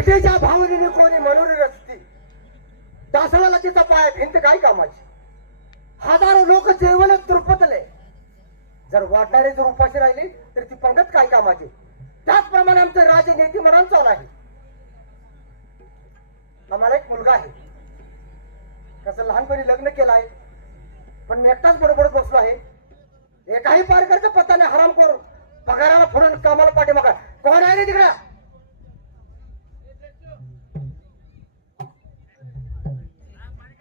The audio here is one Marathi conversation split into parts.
विटेच्या भावनेने कोणी मनोरी रचती दासळाला तिचा पाय भिंत काय कामाची? हजारो लोक जेवण तृपतले जर वाटणारे जर उपाशी राहिली तर ती पंगत काय कामाची? त्याचप्रमाणे आमचं राजनीती म्हणून चालू आहे. आम्हाला एक मुलगा आहे. कसं लहानपणी लग्न केलं आहे. पण मी एकटाच बडबडत बसलो आहे. एकाही पारकरचा पत्ता नाही हराम करून पगाराला फोडून कामाला पाठीमागा. कोण आहे रे तिकडं?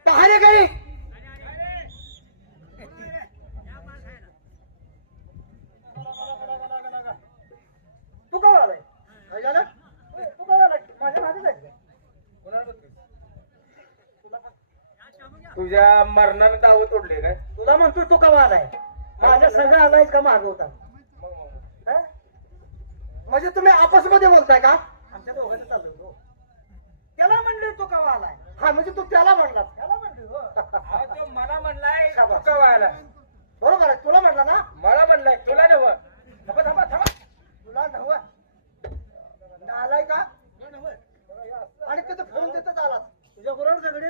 पहारे काही तू का आलाय? काय झालं? तू का आलाय? माझ्या मागे जायचं तुझ्या मरणाने दावं तोडले काय? तुला म्हणतो तू का आलाय? माझ्या संघ आलायस का माग होता? हा? म्हणजे तुम्ही आपसमध्ये बोलताय का? आमच्या दोघांचं चालू हो. त्याला म्हणले तू का आलाय? हा म्हणजे तू त्याला म्हणला हो हा, तो मला म्हणलाय शाबास. तू का व्हायला. बरोबर आहे तुला म्हटला ना? मला म्हणलाय तुला नव थांबा थांबा थांबा. तुला नव आलाय का? आणि तिथं फोन देतच आलाच तुझ्या बरोबर सगळे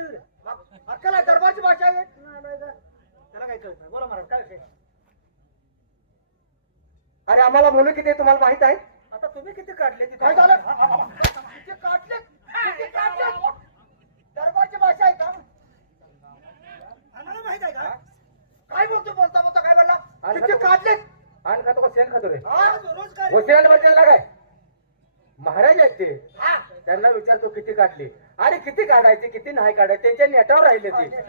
अक्कल आहे दरबारची भाषा आहे? त्याला काही कळत नाही. बोला महाराज काय विषय? अरे आम्हाला मुलं किती आहे तुम्हाला माहीत आहे? आता तुम्ही किती काढले काय झालं? किती काढले? किती काढले दरबारची भाषा आहे का आम्हाला माहीत आहे का काय बोलतो बोलता बोलता काय बोलला किती काढले? आणि खातो का? शेण खातो रे. रोज काय? होशियार बजायला काय? महाराज आहेत ते. हा. त्यांना विचारतो किती काढली. अरे किती काढायचे किती नाही काढायचे त्यांच्या नेटावर राहिले ते. तिथंच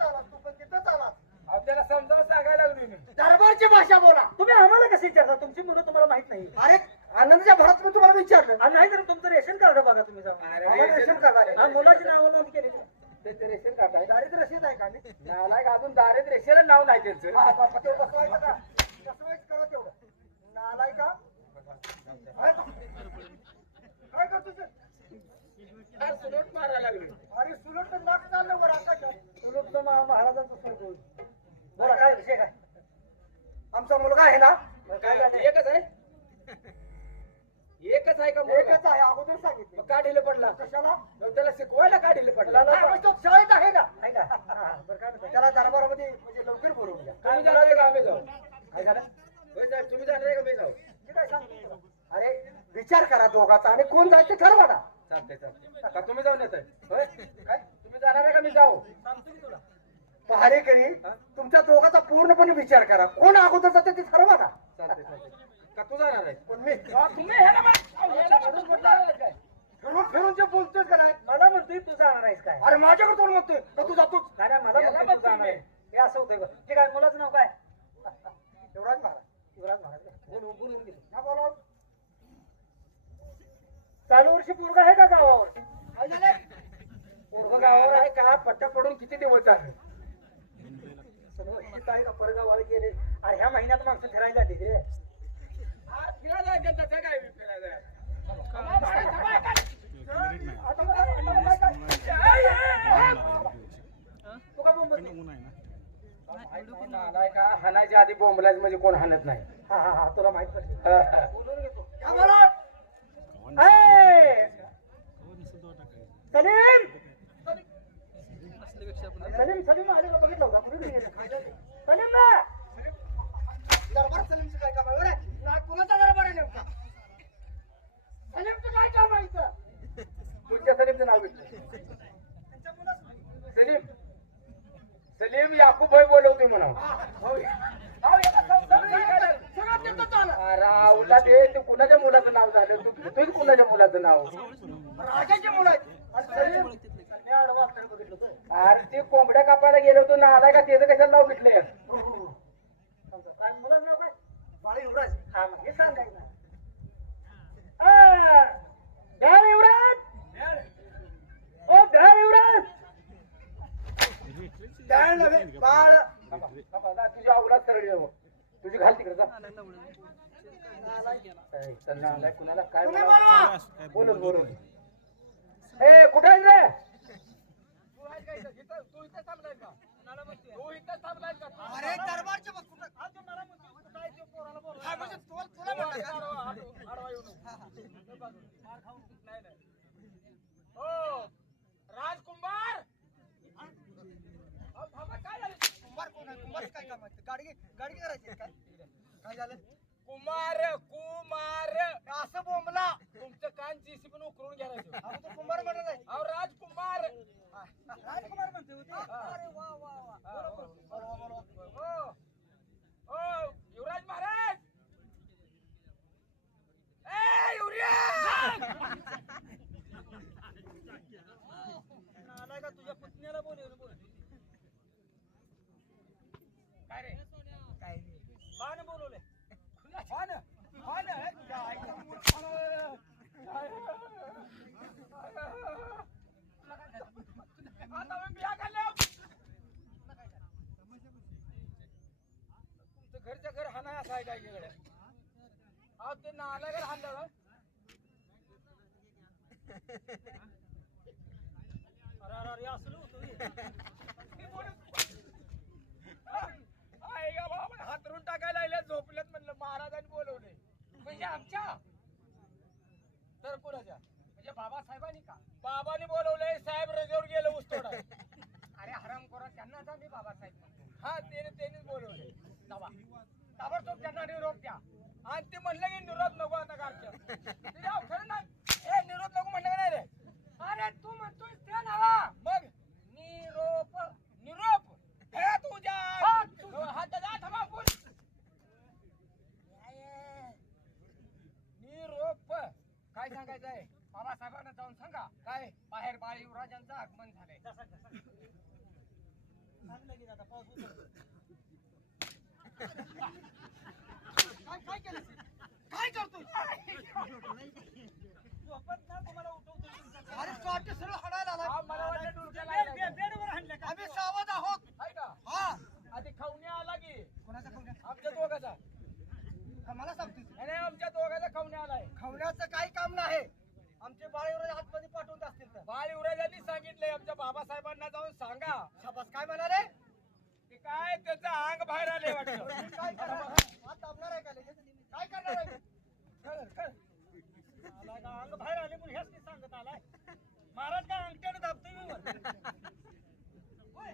आलास, तू पण तिथंच आलास. अहो, त्याला समजावून सांगायला लागलो मी. दरबारची भाषा बोला. तुम्ही आम्हाला कशी विचारता? तुमची मुलं तुम्हाला माहीत नाही. अरे आनंदच्या भरात मी तुम्हाला विचारलं. नाही तर तुमचं रेशन कार्ड बघा तुम्ही आम्हाला रेशन कार्ड. हा, मुलाची नावं नोंद केली. त्याचे रेशन कार्ड आहे दारिद्र्य रशीद आहे का नाही? नालायक अजून दारिद्र्य रेषेला नाव नाही त्यांचं हा, बाबा, ते बसवायचं का? बसवायचं करा तेवढं. का? काय करतो ते? फार सुरट मारायला लागली अरे सुलट तर नाक चाललं वर आकाशात. सुलट तर महाराजांचं स्वर्ग होईल. बोला काय विषय काय आमचा मुलगा आहे ना एकच आहे का मुलगा? एकच आहे अगोदर सांगितलं. मग का ढिलं पडला. कशाला? मग त्याला शिकवायला का ढिलं पडला हा, मग तो शाळेत आहे का? आहे का हा, बरं काय म्हणतो? त्याला दरबारामध्ये म्हणजे लवकर बोलवून घ्या. तुम्ही जाणार आहे का आम्ही जाऊ? काय झालं? होय साहेब तुम्ही जाणार आहे का मी जाऊ? मी काय सांगतो? अरे विचार करा दोघाचा आणि कोण जायचं ठरवा ना. चालतंय चालतंय. का तुम्ही जाऊन होय? काय? तुम्ही जाणार आहे का मी जाऊ? सांगतो मी तुला. पहारेकरी तुमच्या दोघांचा पूर्णपणे विचार करा. कोण अगोदर जाते ते ठरवा ना. चालतंय चालतंय. का तू जाणार आहे? पण मी? तुम्ही हे ना बा- अहो, हे ना म्हणून बोलला काय? फिरून फिरून जे बोलतोय का तू जाणार आहेस काय? अरे माझ्याकडे तोंड म्हणतोय? का तू जातोच. नाही नाही, मला याला म्हणतोय तू म्हणतोय जाणार मी. आहे. हे असं होतंय बघ. आहे मुलाचं नाव काय? युवराज महाराज. युवराज महाराज. बोला चालू वर्षी पोरगा आहे का गावावर? काय पोरगं गावावर आहे का? पट्टा पडून किती दिवस आहे समोर आहे का? परगावाला गेले. अरे ह्या महिन्यात माणसं फिरायला जाते रे. आज फिरायला काय आता मला काय- तू का बोंबलतो? नालाय का हाणायच्या आधी बोंबलाच म्हणजे कोण हाणत नाही तुला माहीत पडली सलीम सलीम सलीम आले का बघितलं होता सलीम ना दरबार सलीमचं काय काम आहे बरं? ना कोणाचा दरबार आहे नेमका सलीमचं काय काम आहे इथं तुमच्या सलीमचं नाव घेतलं त्यांच्या मुलाचं- सलीम सलीम याकूब भाई बोलवतोय म्हणा अहो, याला सगळं सगळं- सगळं तिथंच आलं. राहुला ते ते कुणाच्या मुलाचं नाव झालं? तू घेतोय कुणाच्या मुलाचं नाव? राजाचे मुलं आहेत. आणि सलीम मी आडवा असताना बघितलं होतं. अरे ते कोंबड्या कापायला गेलो होतो ना आलाय का त्याचं कशाला नाव घेतलंय? काय मुलाचं नाव काय? बाळा युवराज. हा हे सांगायचं ओ बाळ. तुझ्या अवलाद सरळ. तुझी घाल तिकडे जा. काय, त्यांना आलाय कुणाला? काय बोलावं? बोलवा. बोलून बोलून ए कुठे आहेस रे? काय झालं? कुमार कुमार. असं बोंबला. तुमचं कान जीसी पण उकरून घ्यायचं अहो कुमार म्हणत आहे. अहो राजकुमार. राजकुमार म्हणते अरे वा वा वा. बरोबर हो. हो. काय अहो ते नालायक हाणलं अरे अरे बाबा हातरून टाकायला आल्या झोपल्यात म्हणलं महाराजांनी बोलवले म्हणजे आमच्या तर कुणाच्या म्हणजे बाबासाहेबांनी का बाबाने बोलवलंय साहेब रजेवर गेलो उस्तोडा अरे हराम करा त्यांना आता मी बाबासाहेब म्हणतो. हा त्याने त्याने निरोप द्या. आणि ते म्हणलं की निरोप नको आता ते अहो, खरं नाही ए निरोप नको म्हणलं का नाही रे? अरे तू म्हणतोय त्या नावा. मग? निरोप निरोप. हे तुझ्या हाताचा थांबा बोल. निरोप. काय सांगायचं आहे बाबासाहेबांना जाऊन सांगा. काय? बाहेर बाळ युवराजांचं आगमन झालंय. तसा तसा सांग लगेच आता पाऊस. काय काय केलं काय अरे काटे सरळ आला. बेडवर हाणलं का? आम्ही सावध आहोत आहे का हा आधी खावण्या आला की कोणाचा खवण्या आमच्या दोघाचा मला सांगतोय नाही, नाही आमच्या दोघाचा खावण्या आलाय खवण्याचं काही काम नाही आमचे बाळेवर आतमध्ये पाठवून असतील तर बाळ युवराजांनी सांगितलंय आमच्या बाबासाहेबांना जाऊन सांगा शाबास काय म्हणाले काय त्याचं अंग बाहेर आले वाटतं दाबणार आहे का लगेच? काय करणार आहे कर, कर. आला का? अंग बाहेर आले म्हणून ह्याच नाही सांगत आलाय महाराज काय अंगठ्याने दाबतोय मी वर? होय.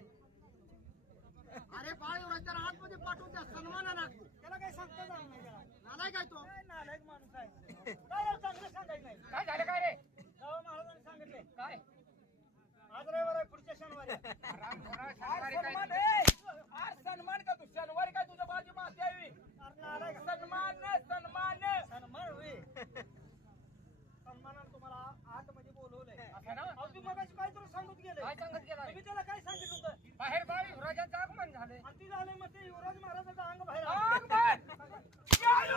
अरे बाळेवर आतमध्ये पाठवून द्या सन्मानानं त्याला काय सांगता येणार नाही त्याला. नालाय काय तो काय नालायक माणूस आहे काय राव चांगलं सांगायचं नाही काय झालं काय रे गावा महाराजांनी सांगितलंय काय आज रविवार आहे पुढच्या शनिवारी आहे. आज सन्मान! आज सन्मान का तू शनिवारी काय तुझ्या बाजू मासे यावी. सन्मान सन्मान सन्मान. सन्मानानं तुम्हाला आतमध्ये बोलवलंय असं ना? अहो, तू मगाशी काहीतरी सांगत गेले काय सांगत गेला रे? तुम्ही त्याला काय सांगितलं होतं बाहेर बाळ युवराजांचं आगमन झालंय आणि ती झालंय मग ते युवराज महाराजाचं अंग बाहेर आलं.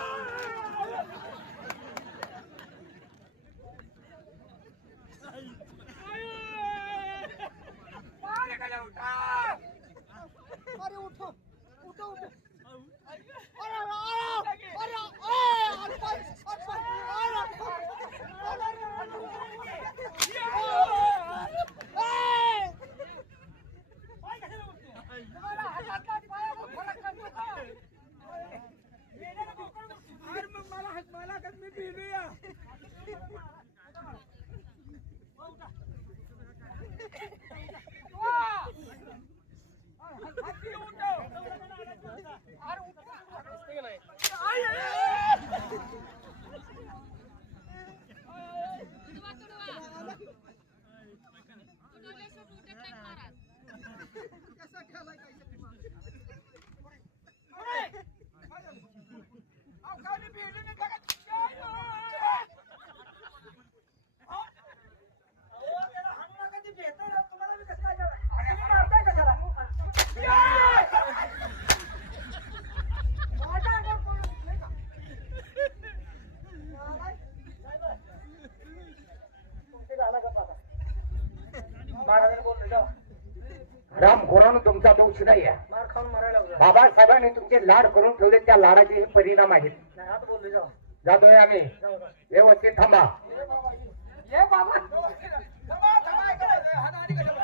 अरे उठो उठो उठो अरे, अरे अरे अरे गुरानं तुमचा दोष नाही आहे. बाबासाहेबांनी तुमचे लाड करून ठेवले त्या लाडाचे हे परिणाम आहेत. जातोय आम्ही. व्यवस्थित थांबा. बाबा. थांबा, थांबा,